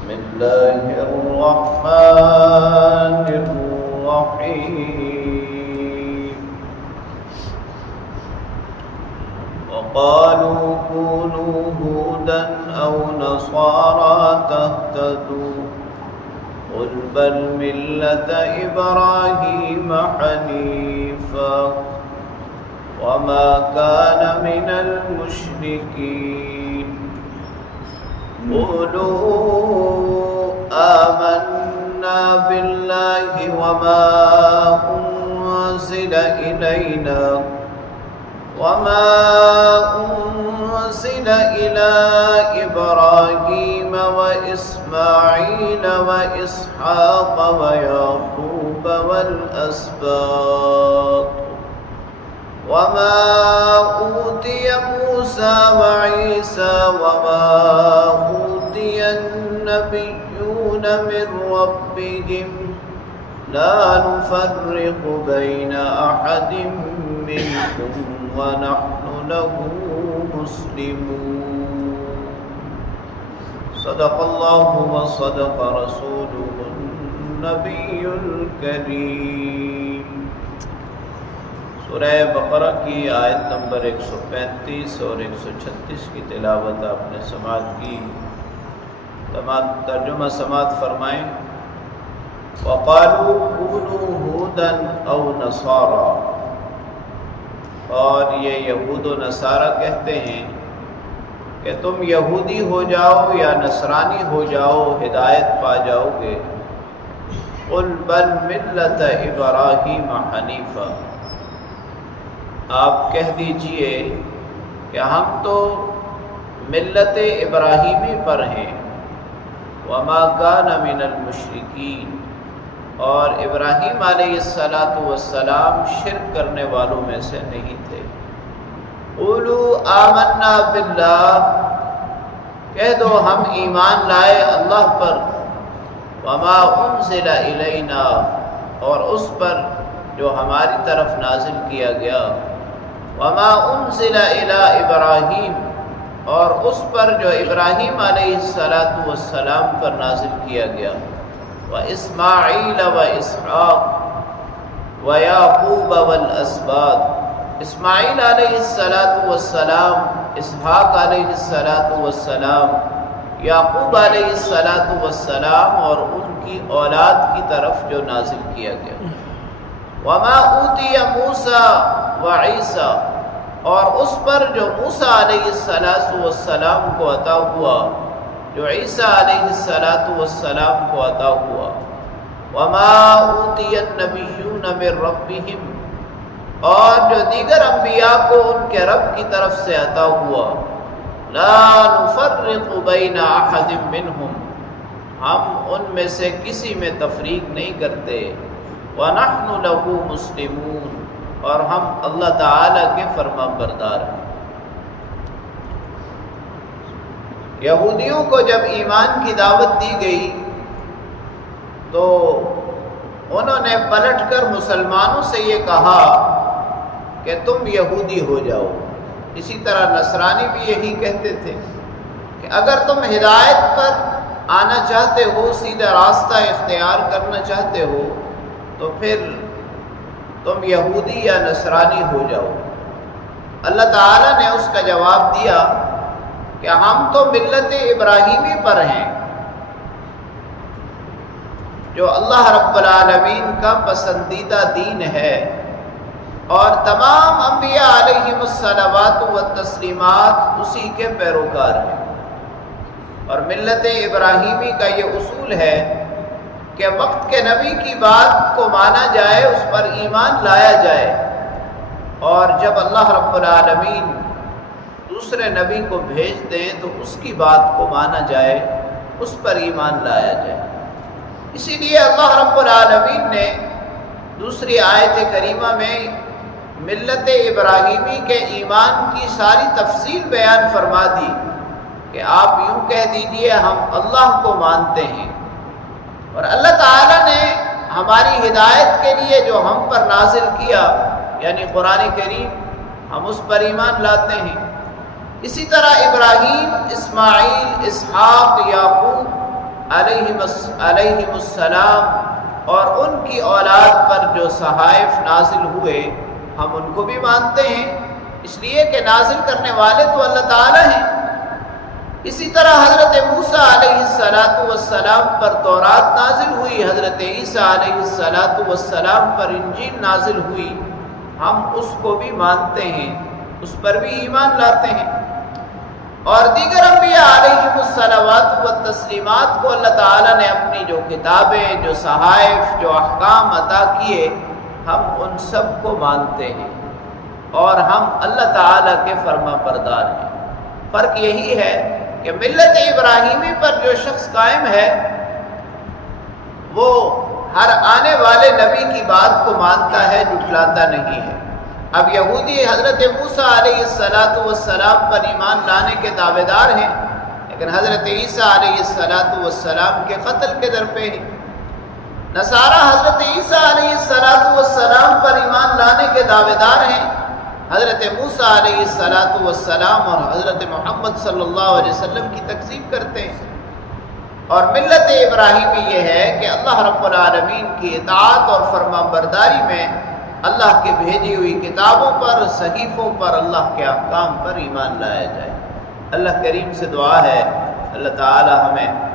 بسم الله الرحمن الرحيم وقالوا كونوا هودا أو نصارى تهتدوا قل بل ملة إبراهيم حنيفا وما كان من المشركين قولوا آمنا بالله وما أنزل إلى إبراهيم وإسماعيل وإسحاق ويعقوب والأسباط وما أوتي موسى وعيسى وما أوتي النبيون من ربهم لا نفرق بين أحد منهم ونحن له مسلمون صدق الله وصدق رسوله النبي الكريم۔ سورہ بقرہ کی آیت نمبر 135 اور 136 کی تلاوت آپ نے سماعت کی۔ ترجمہ سماعت فرمائیں۔ وَقَالُوا كُونُوا هُودًا أَوْ نَصَارَى، اور یہ یہود و نصارہ کہتے ہیں کہ تم یہودی ہو جاؤ یا نصرانی ہو جاؤ ہدایت پا جاؤ گے۔ قُلْ بَلْ مِلَّةَ إِبْرَاهِيمَ حَنِيفًا، آپ کہہ دیجئے کہ ہم تو ملت ابراہیمی پر ہیں۔ وَمَا كَانَ مِنَ الْمُشْرِكِينَ، اور ابراہیم علیہ السلام شرک کرنے والوں میں سے نہیں تھے۔ قولوا آمنا باللہ، کہہ دو ہم ایمان لائے اللہ پر۔ وما انزل الینا، اور اس پر جو ہماری طرف نازل کیا گیا۔ وما انزل الی ابراہیم، اور اس پر جو ابراہیم علیہ السلام پر نازل کیا گیا۔ واسماعیل واسحاق ویعقوب والاسباط، اسماعیل علیہ السلام، اسحاق علیہ السلام، یعقوب علیہ السلام اور ان کی اولاد کی طرف جو نازل کیا گیا۔ وما اوتی موسیٰ وعیسیٰ، اور اس پر جو موسیٰ علیہ السلام کو عطا ہوا، جو عیسیٰ علیہ السلام کو عطا ہوا۔ وما اوتی النبیون من ربہم، اور جو دیگر انبیاء کو ان کے رب کی طرف سے عطا ہوا۔ لا نفرق بین احد منہم، ہم ان میں سے کسی میں تفریق نہیں کرتے۔ وَنَحْنُ لَهُ مُسْلِمُونَ، اور ہم اللہ تعالیٰ کے فرما بردار ہیں۔ یہودیوں کو جب ایمان کی دعوت دی گئی تو انہوں نے پلٹ کر مسلمانوں سے یہ کہا کہ تم یہودی ہو جاؤ۔ اسی طرح نصرانی بھی یہی کہتے تھے کہ اگر تم ہدایت پر آنا چاہتے ہو، سیدھا راستہ اختیار کرنا چاہتے ہو، تو پھر تم یہودی یا نصرانی ہو جاؤ۔ اللہ تعالیٰ نے اس کا جواب دیا کہ ہم تو ملت ابراہیمی پر ہیں، جو اللہ رب العالمین کا پسندیدہ دین ہے، اور تمام انبیاء علیہم الصلوات والتسلیمات اسی کے پیروکار ہیں۔ اور ملت ابراہیمی کا یہ اصول ہے کہ وقت کے نبی کی بات کو مانا جائے، اس پر ایمان لایا جائے، اور جب اللہ رب العالمین دوسرے نبی کو بھیج دیں تو اس کی بات کو مانا جائے، اس پر ایمان لایا جائے۔ اسی لیے اللہ رب العالمین نے دوسری آیت کریمہ میں ملت ابراہیمی کے ایمان کی ساری تفصیل بیان فرما دی کہ آپ یوں کہہ دیجئے ہم اللہ کو مانتے ہیں، اور اللہ تعالیٰ نے ہماری ہدایت کے لیے جو ہم پر نازل کیا یعنی قرآن کریم، ہم اس پر ایمان لاتے ہیں۔ اسی طرح ابراہیم، اسماعیل، اسحاق، یعقوب علیہم السلام اور ان کی اولاد پر جو صحائف نازل ہوئے ہم ان کو بھی مانتے ہیں، اس لیے کہ نازل کرنے والے تو اللہ تعالیٰ ہیں۔ اسی طرح حضرت موسیٰ علیہ السلام پر تورات نازل ہوئی، حضرت عیسیٰ علیہ السلام پر انجیل نازل ہوئی، ہم اس کو بھی مانتے ہیں، اس پر بھی ایمان لاتے ہیں۔ اور دیگر انبیاء علیہم الصلوات والتسلیمات کو اللہ تعالیٰ نے اپنی جو کتابیں، جو صحائف، جو احکام عطا کیے، ہم ان سب کو مانتے ہیں اور ہم اللہ تعالیٰ کے فرما بردار ہیں۔ فرق یہی ہے کہ ملت ابراہیمی پر جو شخص قائم ہے وہ ہر آنے والے نبی کی بات کو مانتا ہے، جھٹلاتا نہیں ہے۔ اب یہودی حضرت موسیٰ علیہ السلام پر ایمان لانے کے دعوے دار ہیں، لیکن حضرت عیسیٰ علیہ السلام کے قتل کے در پہ ہیں۔ نصارہ حضرت عیسیٰ علیہ السلام پر ایمان لانے کے دعوے دار ہیں، حضرت موسیٰ علیہ السلام اور حضرت محمد صلی اللہ علیہ وسلم کی تکذیب کرتے ہیں۔ اور ملت ابراہیمی یہ ہے کہ اللہ رب العالمین کی اطاعت اور فرما برداری میں اللہ کے بھیجی ہوئی کتابوں پر، صحیفوں پر، اللہ کے احکام پر ایمان لایا جائے۔ اللہ کریم سے دعا ہے اللہ تعالی ہمیں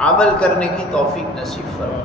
عمل کرنے کی توفیق نصیب فرمائے۔